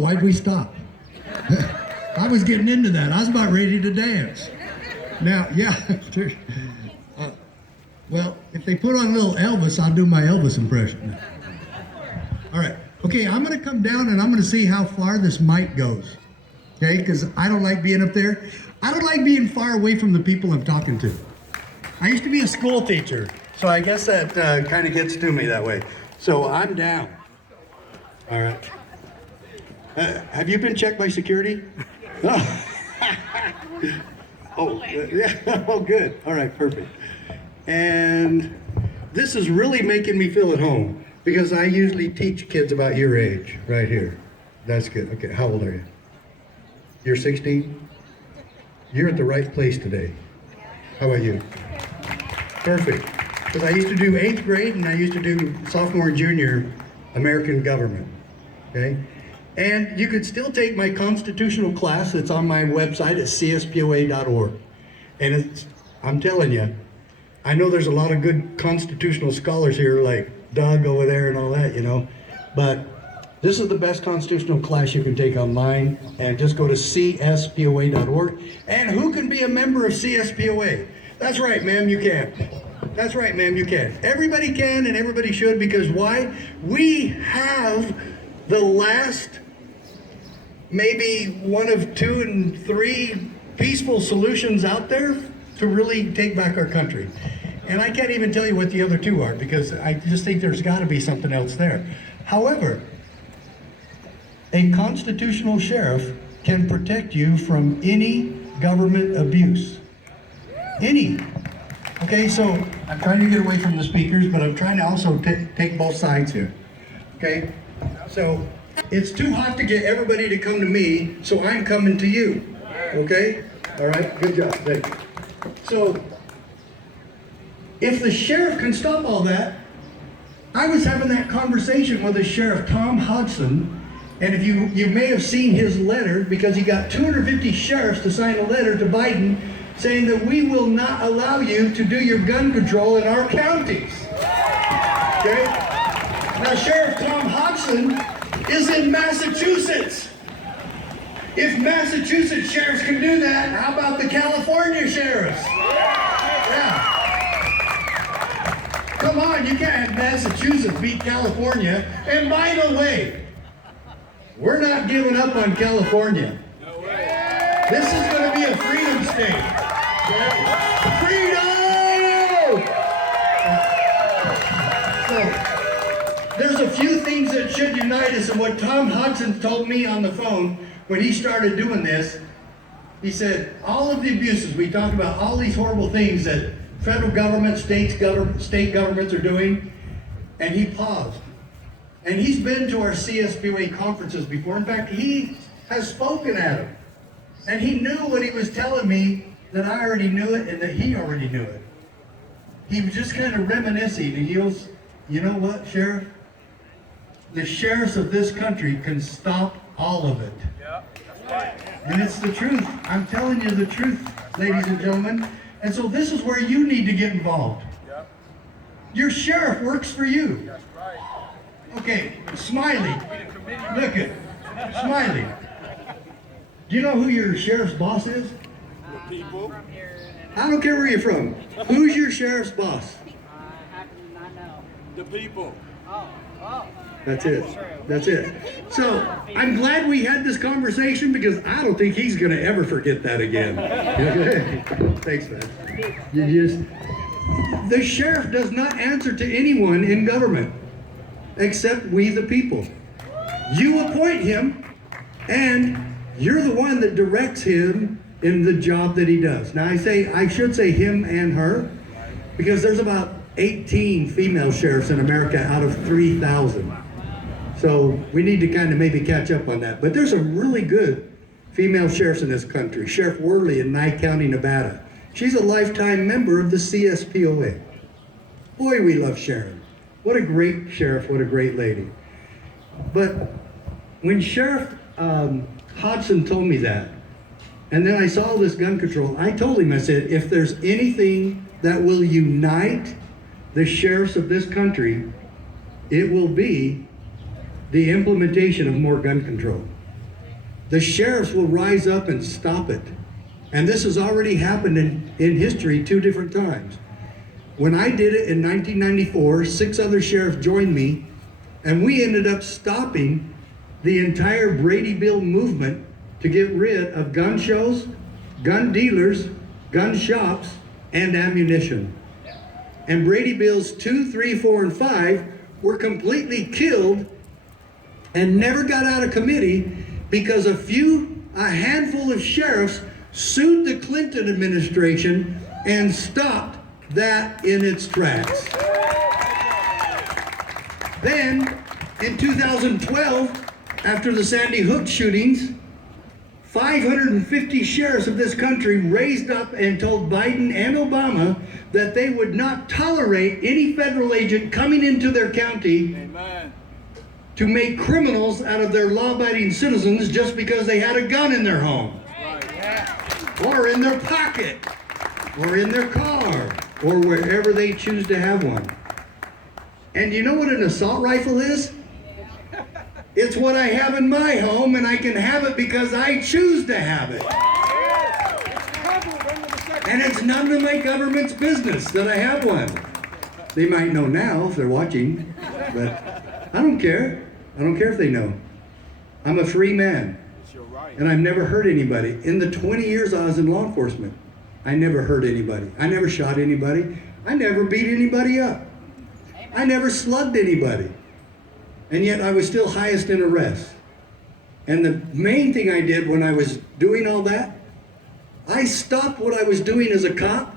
Why'd we stop? I was getting into that. I was about ready to dance. Now, yeah. Well, if they put on a little Elvis, I'll do my Elvis impression. All right. Okay, I'm going to come down and I'm going to see how far this mic goes. Okay, because I don't like being up there. I don't like being far away from the people I'm talking to. I used to be a school teacher, so I guess that kind of gets to me that way. So I'm down. All right. Have you been checked by security? Oh, oh yeah. Oh, good. All right, perfect. And this is really making me feel at home because I usually teach kids about your age right here. That's good. Okay, how old are you? You're 16? You're at the right place today. How about you? Perfect. Because I used to do 8th grade and I used to do sophomore and junior American government. Okay? And you could still take my constitutional class that's on my website at cspoa.org. And it's, I'm telling you, I know there's a lot of good constitutional scholars here like Doug over there and all that, you know, but this is the best constitutional class you can take online, and just go to cspoa.org. And who can be a member of CSPOA? That's right, ma'am, you can. That's right, ma'am, you can. Everybody can and everybody should, because why? We have the last, maybe one of 2 and 3 peaceful solutions out there to really take back our country. And I can't even tell you what the other 2 are, because I just think there's got to be something else there. However, a constitutional sheriff can protect you from any government abuse. Any. Okay, so I'm trying to get away from the speakers, but I'm trying to also take both sides here. Okay, so it's too hot to get everybody to come to me, so I'm coming to you. Okay? All right, good job. Thank you. So, if the sheriff can stop all that, I was having that conversation with the sheriff, Tom Hodgson, and if you may have seen his letter, because he got 250 sheriffs to sign a letter to Biden saying that we will not allow you to do your gun control in our counties. Okay? Now, Sheriff Tom Hodgson is in Massachusetts. If Massachusetts sheriffs can do that, how about the California sheriffs? Yeah. Come on, you can't have Massachusetts beat California. And by the way, we're not giving up on California. No way. This is going to be a freedom state. Okay? Freedom! So, there's a few things that should unite us, and what Tom Hodgson told me on the phone when he started doing this, he said, all of the abuses, we talked about all these horrible things that federal government, state governments are doing, and he paused. And he's been to our CSPOA conferences before. In fact, he has spoken at them. And he knew what he was telling me, that I already knew it and that he already knew it. He was just kind of reminiscing, and he goes, you know what, Sheriff? The sheriffs of this country can stop all of it. Yeah, that's right. And it's the truth. I'm telling you the truth, ladies and gentlemen. And so this is where you need to get involved. Yeah. Your sheriff works for you. That's right. Okay, Smiley. Look it. Smiley. Do you know who your sheriff's boss is? The people. I don't care where you're from. Who's your sheriff's boss? I happen to not know. The people. Oh. That's it. That's it. So, I'm glad we had this conversation, because I don't think he's going to ever forget that again. Thanks, man. The sheriff does not answer to anyone in government except we the people. You appoint him, and you're the one that directs him in the job that he does. Now, I should say him and her, because there's about 18 female sheriffs in America out of 3,000. So we need to kind of maybe catch up on that. But there's some really good female sheriffs in this country. Sheriff Worley in Nye County, Nevada. She's a lifetime member of the CSPOA. Boy, we love Sharon. What a great sheriff, what a great lady. But when Sheriff Hodgson told me that, and then I saw this gun control, I told him, I said, if there's anything that will unite the sheriffs of this country, it will be the implementation of more gun control. The sheriffs will rise up and stop it. And this has already happened in history 2 different times. When I did it in 1994, 6 other sheriffs joined me, and we ended up stopping the entire Brady bill movement to get rid of gun shows, gun dealers, gun shops, and ammunition. And Brady bills 2, 3, 4, and 5 were completely killed and never got out of committee because a handful of sheriffs sued the Clinton administration and stopped that in its tracks. Then, in 2012, after the Sandy Hook shootings, 550 sheriffs of this country raised up and told Biden and Obama that they would not tolerate any federal agent coming into their county Amen. to make criminals out of their law-abiding citizens just because they had a gun in their home, or in their pocket, or in their car, or wherever they choose to have one. And you know what an assault rifle is? It's what I have in my home, and I can have it because I choose to have it. And it's none of my government's business that I have one. They might know now if they're watching, but I don't care. I don't care if they know. I'm a free man, and I've never hurt anybody. In the 20 years I was in law enforcement, I never hurt anybody. I never shot anybody. I never beat anybody up. I never slugged anybody. And yet I was still highest in arrests. And the main thing I did when I was doing all that, I stopped what I was doing as a cop,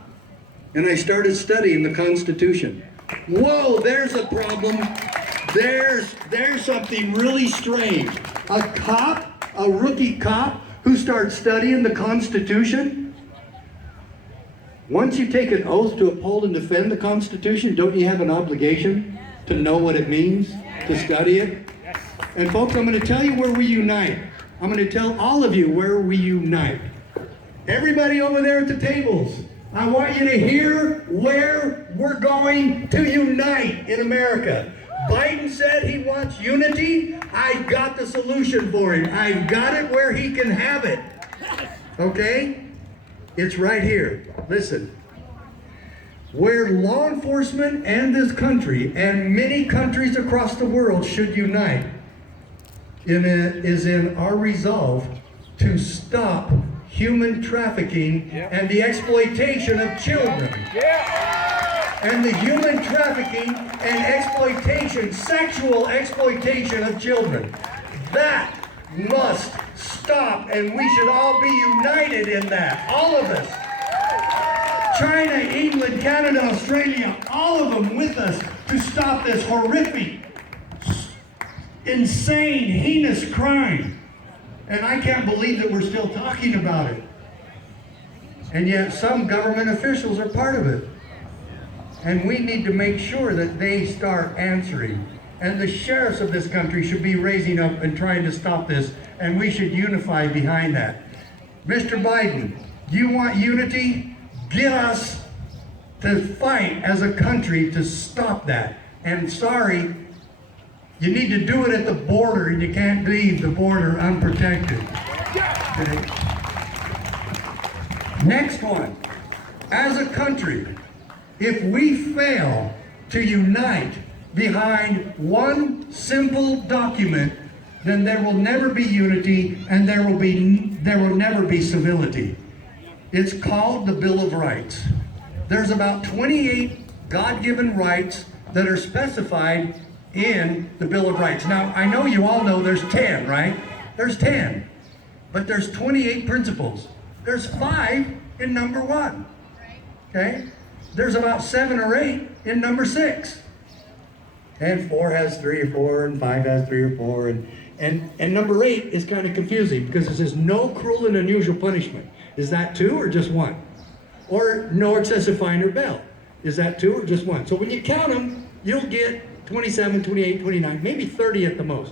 and I started studying the Constitution. Whoa, there's a problem. There's something really strange. A cop, a rookie cop, who starts studying the Constitution. Once you take an oath to uphold and defend the Constitution, don't you have an obligation to know what it means, to study it? And folks, I'm going to tell you where we unite. I'm going to tell all of you where we unite. Everybody over there at the tables, I want you to hear where we're going to unite in America. Biden said he wants unity. I've got the solution for him. I've got it where he can have it. Okay? It's right here. Listen. Where law enforcement and this country and many countries across the world should unite is in our resolve to stop human trafficking and the exploitation of children. And the human trafficking and exploitation, sexual exploitation of children. That must stop, and we should all be united in that, all of us. China, England, Canada, Australia, all of them with us to stop this horrific, insane, heinous crime. And I can't believe that we're still talking about it. And yet some government officials are part of it. And we need to make sure that they start answering. And the sheriffs of this country should be raising up and trying to stop this, and we should unify behind that. Mr. Biden, you want unity? Get us to fight as a country to stop that. And sorry, you need to do it at the border, and you can't leave the border unprotected. Okay. Next one. As a country, if we fail to unite behind one simple document, then there will never be unity, and there will never be civility. It's called the Bill of Rights. There's about 28 God-given rights that are specified in the Bill of Rights. Now, I know you all know there's 10, right? There's 10. But there's 28 principles. There's 5 in number 1. Okay? There's about 7 or 8 in number 6. And 4 has 3 or 4, and 5 has 3 or 4. And number 8 is kind of confusing because it says no cruel and unusual punishment. Is that 2 or just 1? Or no excessive fine or bail. Is that 2 or just 1? So when you count them, you'll get 27, 28, 29, maybe 30 at the most.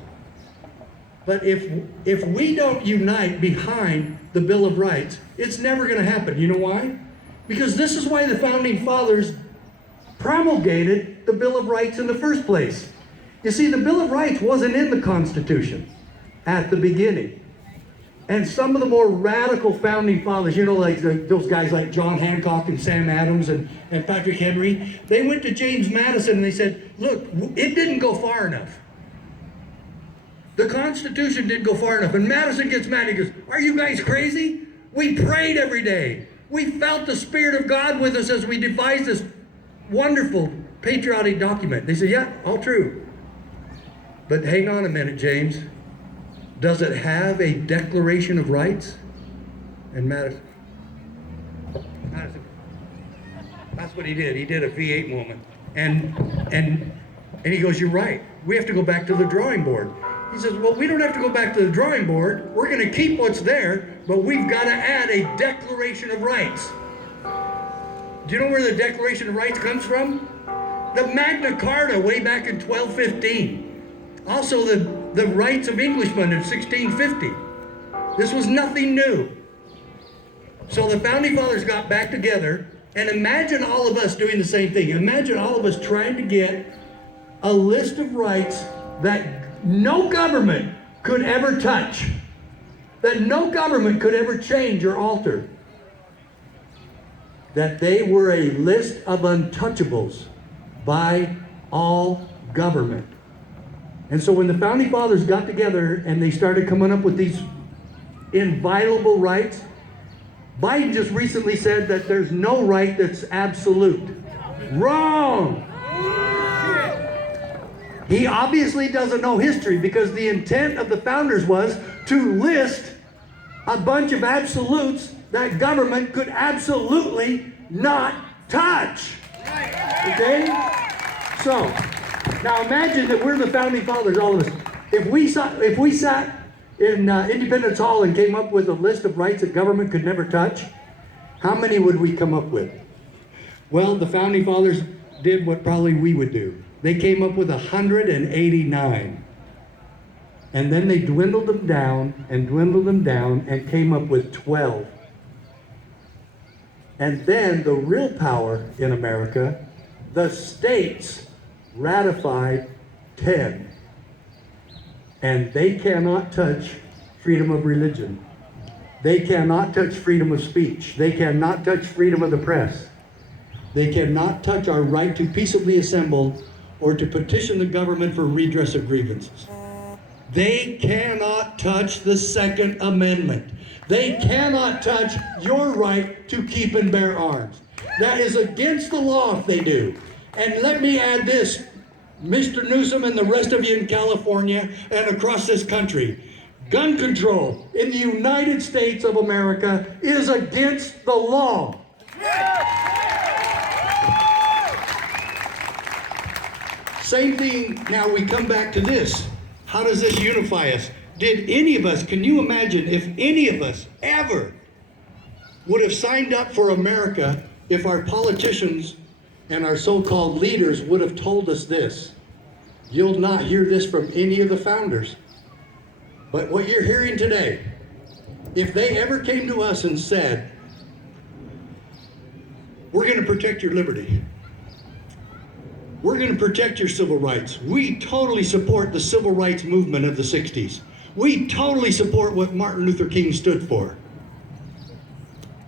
But if we don't unite behind the Bill of Rights, it's never going to happen. You know why? Because this is why the Founding Fathers promulgated the Bill of Rights in the first place. You see, the Bill of Rights wasn't in the Constitution at the beginning. And some of the more radical Founding Fathers, you know, like those guys like John Hancock and Sam Adams and Patrick Henry, they went to James Madison and they said, look, it didn't go far enough. The Constitution didn't go far enough. And Madison gets mad. He goes, are you guys crazy? We prayed every day. We felt the Spirit of God with us as we devised this wonderful patriotic document. They said, yeah, all true. But hang on a minute, James. Does it have a Declaration of Rights? And Madison, that's what he did. He did a V8 moment. And he goes, you're right. We have to go back to the drawing board. He says, well, we don't have to go back to the drawing board. We're going to keep what's there, but we've got to add a Declaration of Rights. Do you know where the Declaration of Rights comes from? The Magna Carta way back in 1215. Also the Rights of Englishmen in 1650. This was nothing new. So the Founding Fathers got back together, and imagine all of us doing the same thing. Imagine all of us trying to get a list of rights that no government could ever touch, that no government could ever change or alter, that they were a list of untouchables by all government. And so when the Founding Fathers got together and they started coming up with these inviolable rights, Biden just recently said that there's no right that's absolute. Wrong! He obviously doesn't know history because the intent of the founders was to list a bunch of absolutes that government could absolutely not touch. Okay? So, now imagine that we're the Founding Fathers, all of us. If we sat in Independence Hall and came up with a list of rights that government could never touch, how many would we come up with? Well, the Founding Fathers did what probably we would do. They came up with 189. And then they dwindled them down and came up with 12. And then the real power in America, the states ratified 10. And they cannot touch freedom of religion. They cannot touch freedom of speech. They cannot touch freedom of the press. They cannot touch our right to peaceably assemble or to petition the government for redress of grievances. They cannot touch the Second Amendment. They cannot touch your right to keep and bear arms. That is against the law if they do. And let me add this, Mr. Newsom and the rest of you in California and across this country. Gun control in the United States of America is against the law. Same thing, now we come back to this. How does this unify us? Did any of us, can you imagine if any of us ever would have signed up for America if our politicians and our so-called leaders would have told us this? You'll not hear this from any of the founders. But what you're hearing today, if they ever came to us and said, we're going to protect your liberty, we're going to protect your civil rights. We totally support the civil rights movement of the 60s. We totally support what Martin Luther King stood for.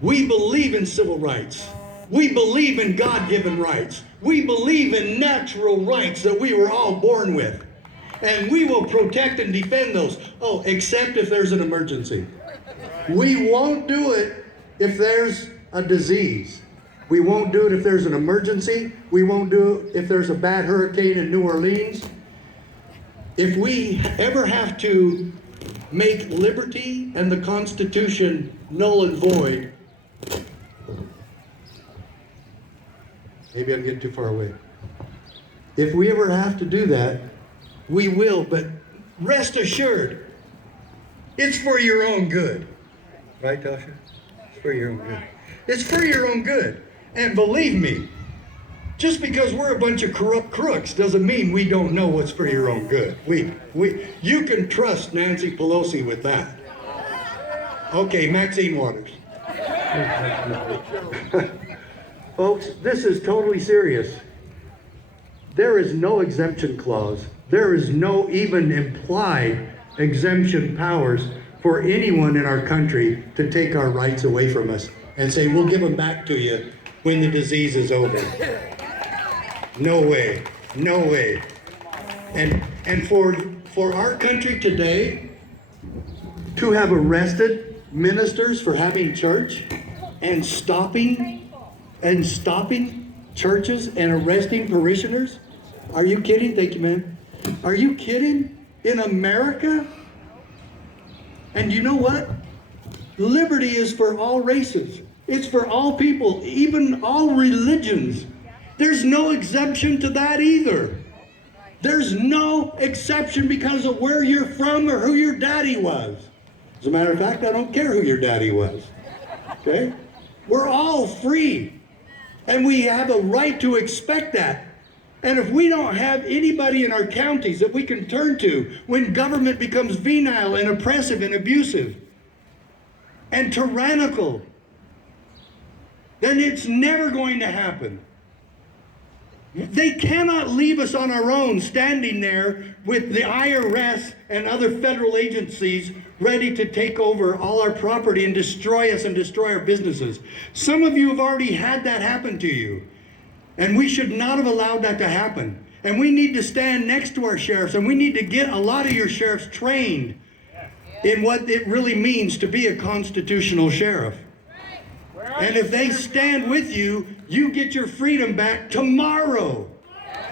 We believe in civil rights. We believe in God-given rights. We believe in natural rights that we were all born with. And we will protect and defend those. Oh, except if there's an emergency. We won't do it if there's a disease. We won't do it if there's an emergency. We won't do it if there's a bad hurricane in New Orleans. If we ever have to make liberty and the Constitution null and void, maybe I'm getting too far away. If we ever have to do that, we will, but rest assured, it's for your own good. Right, Tasha? It's for your own good. It's for your own good. And believe me, just because we're a bunch of corrupt crooks doesn't mean we don't know what's for your own good. You can trust Nancy Pelosi with that. Okay, Maxine Waters. Folks, this is totally serious. There is no exemption clause. There is no even implied exemption powers for anyone in our country to take our rights away from us and say, we'll give them back to you when the disease is over. No way, no way. And for our country today to have arrested ministers for having church and stopping churches and arresting parishioners? Are you kidding? Thank you, ma'am. Are you kidding? In America? And you know what? Liberty is for all races. It's for all people, even all religions. There's no exemption to that either. There's no exception because of where you're from or who your daddy was. As a matter of fact, I don't care who your daddy was. Okay? We're all free. And we have a right to expect that. And if we don't have anybody in our counties that we can turn to when government becomes venile and oppressive and abusive and tyrannical, then it's never going to happen. They cannot leave us on our own standing there with the IRS and other federal agencies ready to take over all our property and destroy us and destroy our businesses. Some of you have already had that happen to you. And we should not have allowed that to happen. And we need to stand next to our sheriffs, and we need to get a lot of your sheriffs trained in what it really means to be a constitutional sheriff. And if they stand with you, you get your freedom back tomorrow.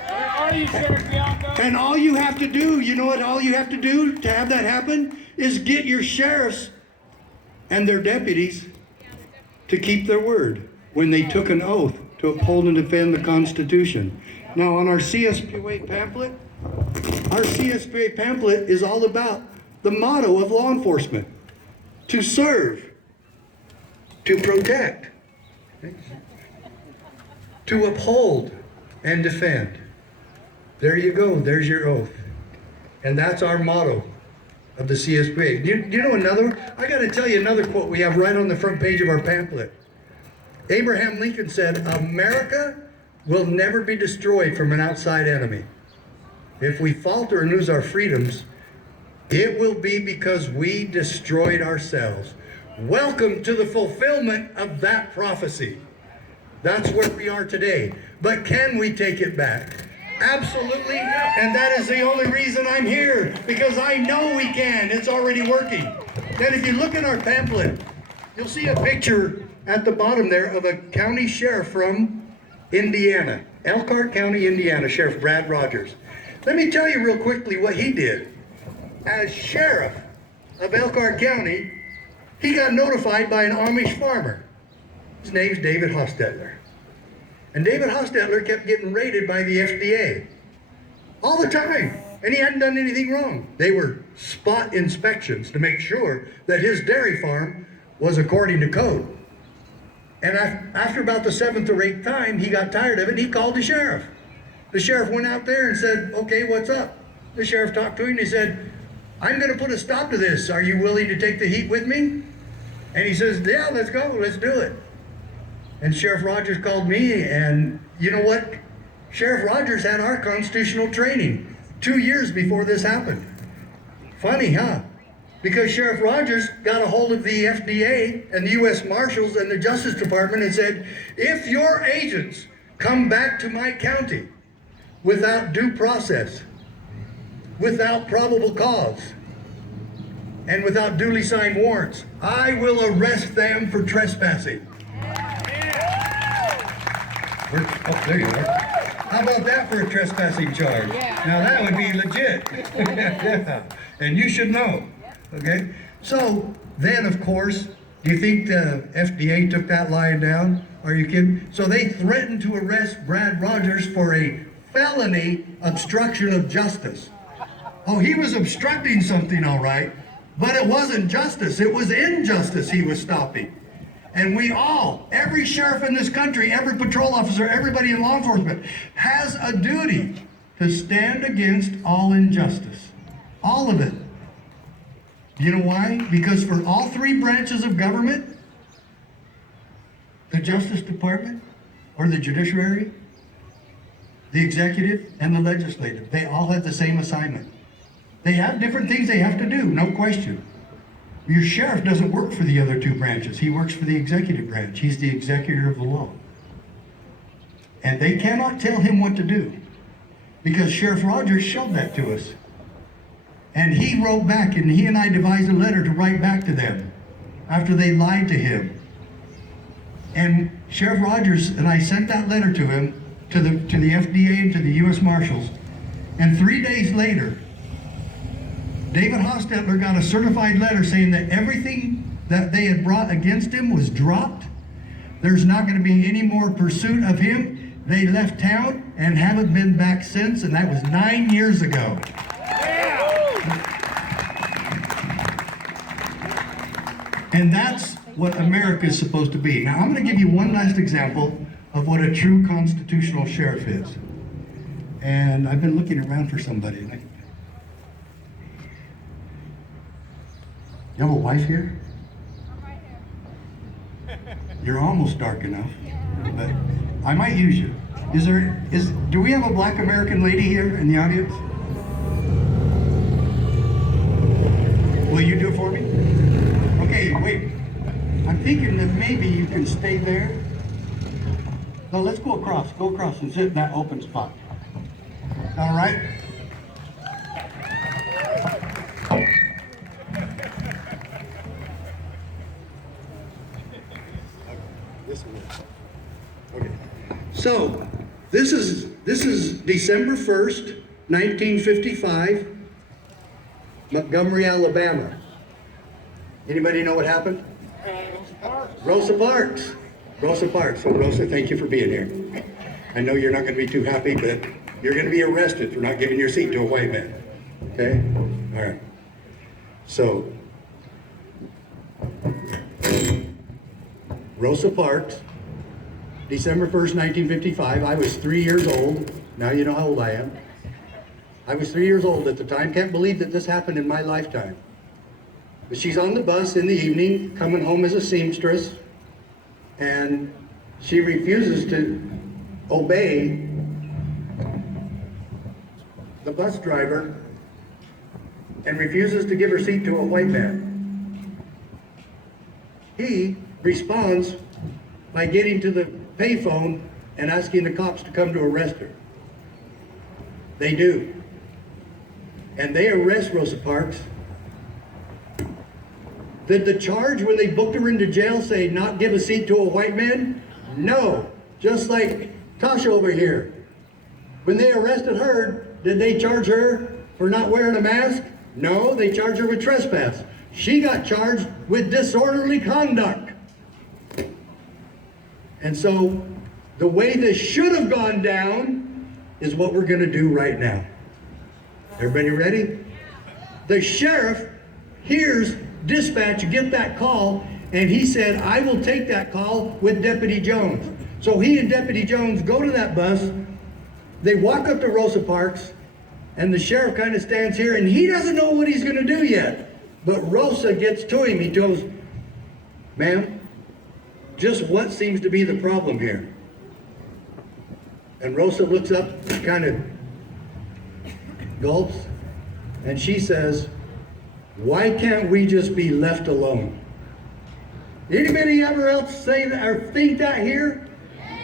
Where are you, Sheriff Bianco? And all you have to do, you know what all you have to do to have that happen? Is get your sheriffs and their deputies to keep their word when they took an oath to uphold and defend the Constitution. Now on our CSPA pamphlet, is all about the motto of law enforcement: to serve, to protect, to uphold and defend. There you go, there's your oath. And that's our motto of the CSPA. You know another? I gotta tell you another quote we have right on the front page of our pamphlet. Abraham Lincoln said, America will never be destroyed from an outside enemy. If we falter and lose our freedoms, it will be because we destroyed ourselves. Welcome to the fulfillment of that prophecy. That's where we are today. But can we take it back? Absolutely. And that is the only reason I'm here, because I know we can. It's already working. And if you look at our pamphlet, you'll see a picture at the bottom there of a county sheriff from Indiana, Elkhart County, Indiana, Sheriff Brad Rogers. Let me tell you real quickly what he did. As sheriff of Elkhart County, he got notified by an Amish farmer. His name's David Hostetler. And David Hostetler kept getting raided by the FDA all the time. And he hadn't done anything wrong. They were spot inspections to make sure that his dairy farm was according to code. And after about the 7th or 8th time, he got tired of it, and he called the sheriff. The sheriff went out there and said, okay, what's up? The sheriff talked to him, and he said, I'm going to put a stop to this. Are you willing to take the heat with me? And he says, yeah, let's go, let's do it. And Sheriff Rogers called me, and you know what? Sheriff Rogers had our constitutional training 2 years before this happened. Funny, huh? Because Sheriff Rogers got a hold of the FDA and the U.S. Marshals and the Justice Department and said, if your agents come back to my county without due process, without probable cause, and without duly signed warrants, I will arrest them for trespassing. Oh, there you are. How about that for a trespassing charge? Yeah. Now that would be legit. Yeah. And you should know. Okay? So then, of course, do you think the FDA took that lying down? Are you kidding? So they threatened to arrest Brad Rogers for a felony obstruction of justice. Oh, he was obstructing something, all right, but it wasn't justice. It was injustice he was stopping. And we all, every sheriff in this country, every patrol officer, everybody in law enforcement has a duty to stand against all injustice. All of it. You know why? Because for all three branches of government, the Justice Department, or the judiciary, the executive, and the legislative, they all have the same assignment. They have different things they have to do, no question. Your sheriff doesn't work for the other two branches. He works for the executive branch. He's the executor of the law. And they cannot tell him what to do because Sheriff Rogers showed that to us. And he wrote back, and he and I devised a letter to write back to them after they lied to him. And Sheriff Rogers and I sent that letter to him, to the FDA and to the U.S. Marshals. And 3 days later, David Hostetler got a certified letter saying that everything that they had brought against him was dropped. There's not going to be any more pursuit of him. They left town and haven't been back since, and that was 9 years ago. And that's what America is supposed to be. Now, I'm going to give you one last example of what a true constitutional sheriff is. And I've been looking around for somebody. You have a wife here? I'm right here. You're almost dark enough, but I might use you. Do we have a black American lady here in the audience? Will you do it for me? Okay, wait. I'm thinking that maybe you can stay there. No, let's go across and sit in that open spot. All right? Okay. So, this is December 1st, 1955, Montgomery, Alabama. Anybody know what happened? Rosa Parks. Rosa Parks. So Rosa, thank you for being here. I know you're not going to be too happy, but you're going to be arrested for not giving your seat to a white man. Okay? All right. So, Rosa Parks, December 1st, 1955. I was 3 years old. Now you know how old I am. I was 3 years old at the time. Can't believe that this happened in my lifetime. But she's on the bus in the evening, coming home as a seamstress, and she refuses to obey the bus driver and refuses to give her seat to a white man. He responds by getting to the payphone and asking the cops to come to arrest her. They do. And they arrest Rosa Parks. Did the charge when they booked her into jail say not give a seat to a white man? No. Just like Tasha over here. When they arrested her, did they charge her for not wearing a mask? No, they charged her with trespass. She got charged with disorderly conduct. And so, the way this should have gone down is what we're going to do right now. Everybody ready? The sheriff hears dispatch, get that call, and he said, I will take that call with Deputy Jones. So he and Deputy Jones go to that bus. They walk up to Rosa Parks, and the sheriff kind of stands here, and he doesn't know what he's going to do yet. But Rosa gets to him. He goes, ma'am, just what seems to be the problem here? And Rosa looks up, kind of gulps, and she says, why can't we just be left alone? Anybody ever else say that or think that here?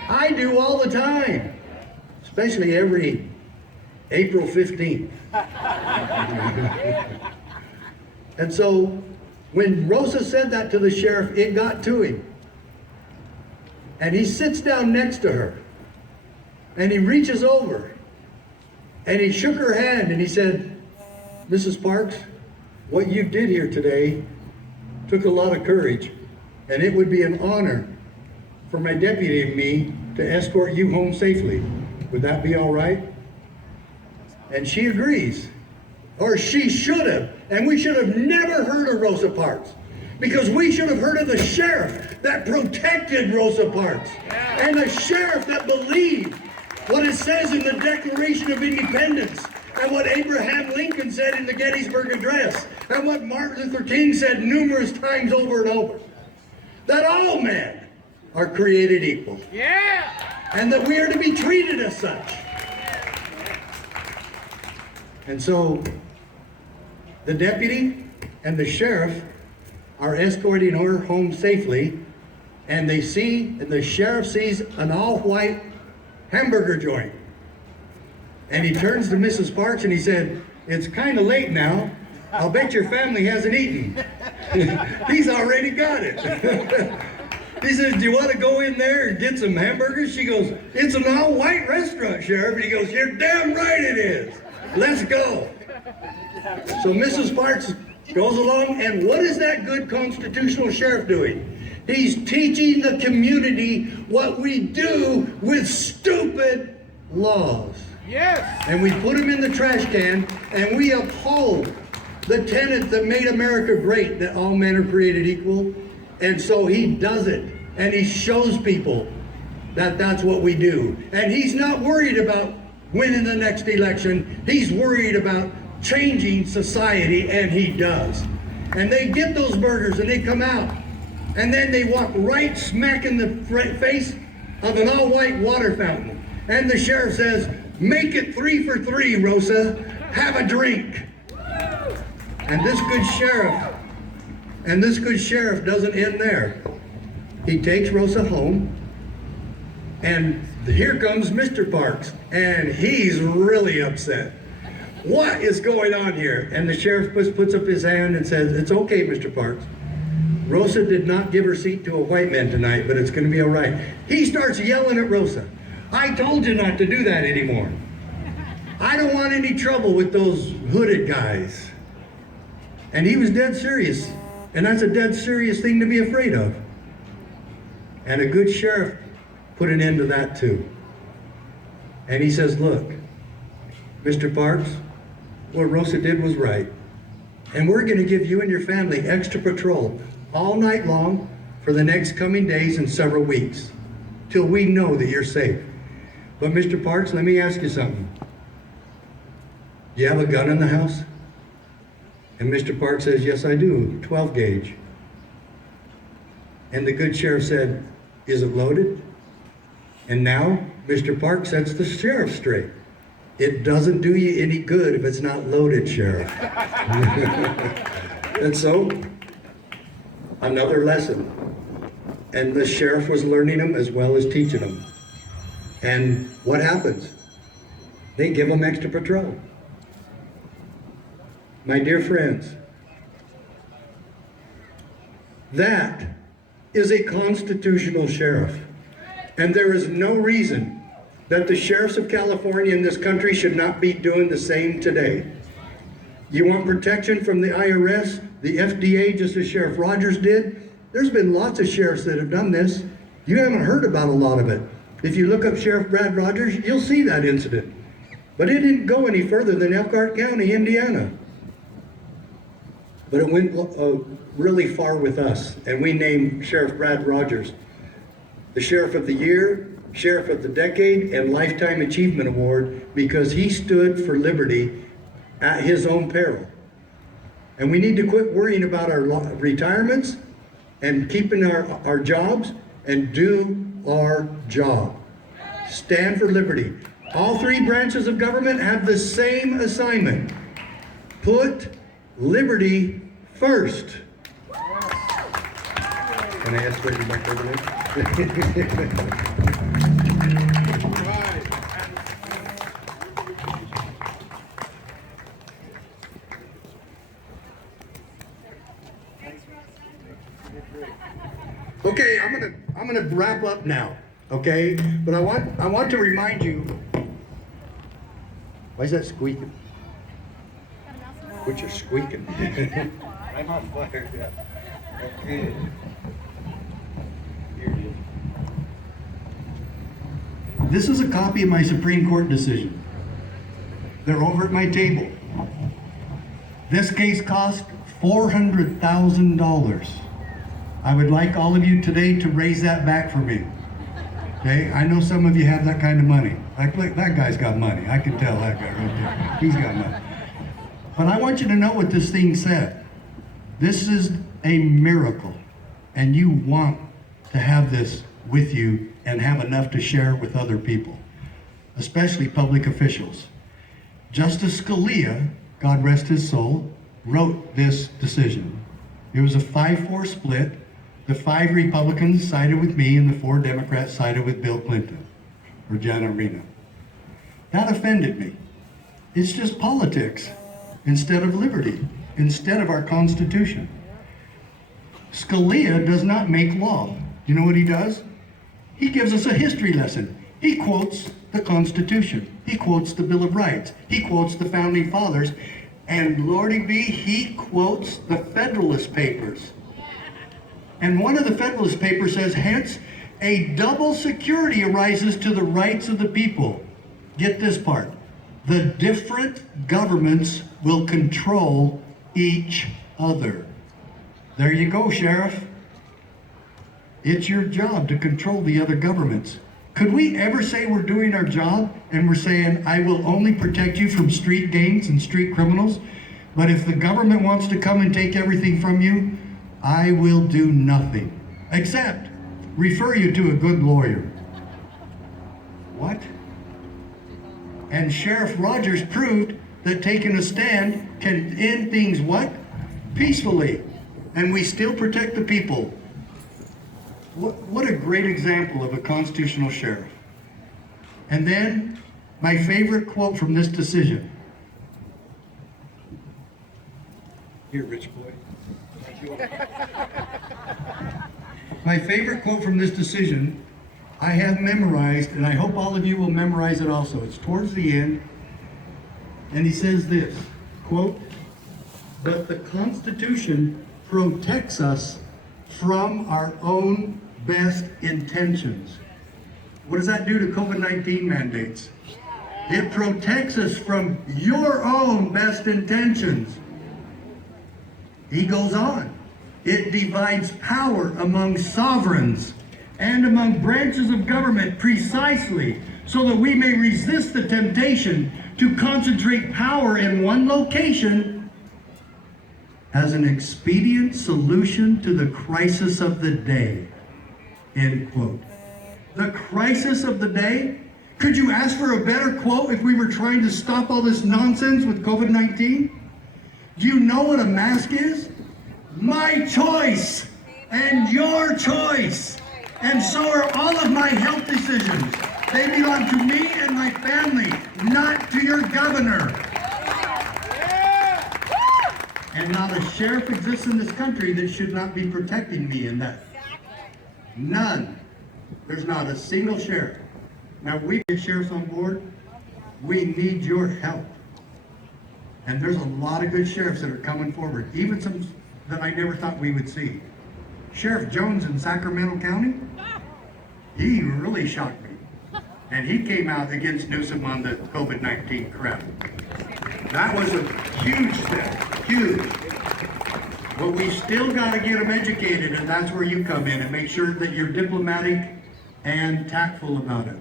I do all the time, especially every April 15th. And so when Rosa said that to the sheriff, it got to him. And he sits down next to her. And he reaches over. And he shook her hand and he said, Mrs. Parks, what you did here today took a lot of courage. And it would be an honor for my deputy and me to escort you home safely. Would that be all right? And she agrees. or she should have, and we should have never heard of Rosa Parks. Because we should have heard of the sheriff that protected Rosa Parks. And the sheriff that believed what it says in the Declaration of Independence, and what Abraham Lincoln said in the Gettysburg Address, and what Martin Luther King said numerous times over and over. That all men are created equal. Yeah. And that we are to be treated as such. And so, the deputy and the sheriff are escorting her home safely, and the sheriff sees an all-white hamburger joint. And he turns to Mrs. Parks and he said, "It's kind of late now. I'll bet your family hasn't eaten." He's already got it. He says, "Do you want to go in there and get some hamburgers?" She goes, "It's an all-white restaurant, Sheriff." And he goes, "You're damn right it is. Let's go." So Mrs. Parks goes along, and what is that good constitutional sheriff doing? He's teaching the community what we do with stupid laws. Yes. And we put them in the trash can, and we uphold the tenet that made America great, that all men are created equal. And so he does it, and he shows people that that's what we do. And he's not worried about winning the next election. He's worried about changing society, and he does. And they get those burgers, and they come out, and then they walk right smack in the face of an all-white water fountain. And the sheriff says, "Make it 3 for 3, Rosa. Have a drink." And this good sheriff doesn't end there. He takes Rosa home, and here comes Mr. Parks, and he's really upset. What is going on here? And the sheriff puts up his hand and says, "It's okay, Mr. Parks. Rosa did not give her seat to a white man tonight, but it's going to be all right." He starts yelling at Rosa. "I told you not to do that anymore. I don't want any trouble with those hooded guys." And he was dead serious. And that's a dead serious thing to be afraid of. And a good sheriff put an end to that too. And he says, "Look, Mr. Parks, what Rosa did was right. And we're going to give you and your family extra patrol all night long for the next coming days and several weeks, till we know that you're safe. But Mr. Parks, let me ask you something. Do you have a gun in the house?" And Mr. Parks says, "Yes, I do, 12 gauge. And the good sheriff said, "Is it loaded?" And now Mr. Parks sets the sheriff straight. It doesn't do you any good if it's not loaded, Sheriff. And so, another lesson. And the sheriff was learning them as well as teaching them. And what happens? They give them extra patrol. My dear friends, that is a constitutional sheriff. And there is no reason that the sheriffs of California in this country should not be doing the same today. You want protection from the IRS, the FDA, just as Sheriff Rogers did? There's been lots of sheriffs that have done this. You haven't heard about a lot of it. If you look up Sheriff Brad Rogers, you'll see that incident. But it didn't go any further than Elkhart County, Indiana. But it went really far with us, and we named Sheriff Brad Rogers the Sheriff of the Year, Sheriff of the Decade, and Lifetime Achievement Award, because he stood for liberty at his own peril. And we need to quit worrying about our retirements and keeping our jobs, and do our job. Stand for liberty. All three branches of government have the same assignment. Put liberty first. Can I ask Brady back over there? Okay, I'm gonna wrap up now. Okay, but I want to remind you. Why is that squeaking? What you're squeaking? I'm on fire. Yeah. Okay. Here it is. This is a copy of my Supreme Court decision. They're over at my table. This case cost $400,000. I would like all of you today to raise that back for me. Okay, I know some of you have that kind of money. Like, look, that guy's got money. I can tell that guy right there. He's got money. But I want you to know what this thing said. This is a miracle, and you want to have this with you and have enough to share with other people, especially public officials. Justice Scalia, God rest his soul, wrote this decision. It was a 5-4 split. The 5 Republicans sided with me and the 4 Democrats sided with Bill Clinton or Janet Reno. That offended me. It's just politics instead of liberty, instead of our Constitution. Scalia does not make law. You know what he does? He gives us a history lesson. He quotes the Constitution. He quotes the Bill of Rights. He quotes the Founding Fathers. And Lordy B, he quotes the Federalist Papers. And one of the Federalist Papers says, hence, a double security arises to the rights of the people. Get this part. The different governments will control each other. There you go, Sheriff. It's your job to control the other governments. Could we ever say we're doing our job and we're saying, I will only protect you from street gangs and street criminals, but if the government wants to come and take everything from you, I will do nothing except refer you to a good lawyer. What? And Sheriff Rogers proved that taking a stand can end things what? Peacefully. And we still protect the people. What a great example of a constitutional sheriff. And then, my favorite quote from this decision. Here, rich boy. My favorite quote from this decision, I have memorized, and I hope all of you will memorize it also. It's towards the end, and he says this, quote, but the Constitution protects us from our own best intentions. What does that do to COVID-19 mandates? It protects us from your own best intentions. He goes on. It divides power among sovereigns and among branches of government precisely so that we may resist the temptation to concentrate power in one location as an expedient solution to the crisis of the day. End quote. The crisis of the day? Could you ask for a better quote if we were trying to stop all this nonsense with COVID-19? Do you know what a mask is? My choice and your choice. And so are all of my health decisions. They belong to me and my family, not to your governor. And not a sheriff exists in this country that should not be protecting me in that. None. There's not a single sheriff. Now, we get sheriffs on board. We need your help. And there's a lot of good sheriffs that are coming forward, even some that I never thought we would see. Sheriff Jones in Sacramento County, he really shocked me. And he came out against Newsom on the COVID-19 crap. That was a huge step, huge. But we still got to get them educated, and that's where you come in and make sure that you're diplomatic and tactful about it.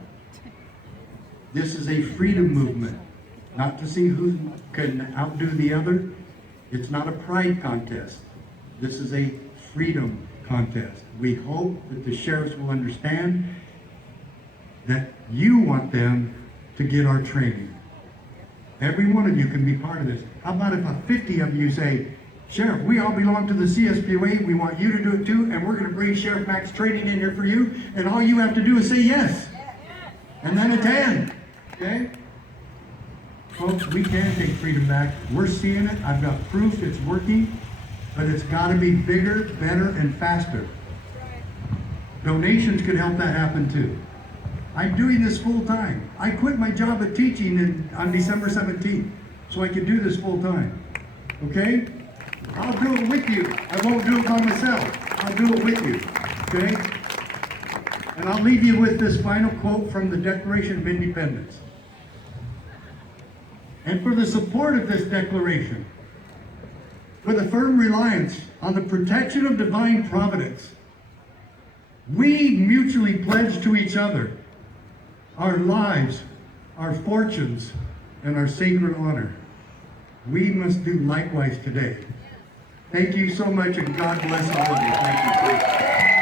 This is a freedom movement, not to see who can outdo the other. It's not a pride contest. This is a freedom contest. We hope that the sheriffs will understand that you want them to get our training. Every one of you can be part of this. How about if 50 of you say, Sheriff, we all belong to the CSPOA, we want you to do it too, and we're going to bring Sheriff Mack's training in here for you, and all you have to do is say yes. And then attend. Okay? Folks, we can take freedom back. We're seeing it. I've got proof it's working, but it's got to be bigger, better, and faster. Donations could help that happen too. I'm doing this full time. I quit my job at teaching on December 17th, so I can do this full time. Okay? I'll do it with you. I won't do it by myself. I'll do it with you. Okay? And I'll leave you with this final quote from the Declaration of Independence. And for the support of this declaration, with a firm reliance on the protection of divine providence, we mutually pledge to each other our lives, our fortunes, and our sacred honor. We must do likewise today. Thank you so much, and God bless all of you. Thank you.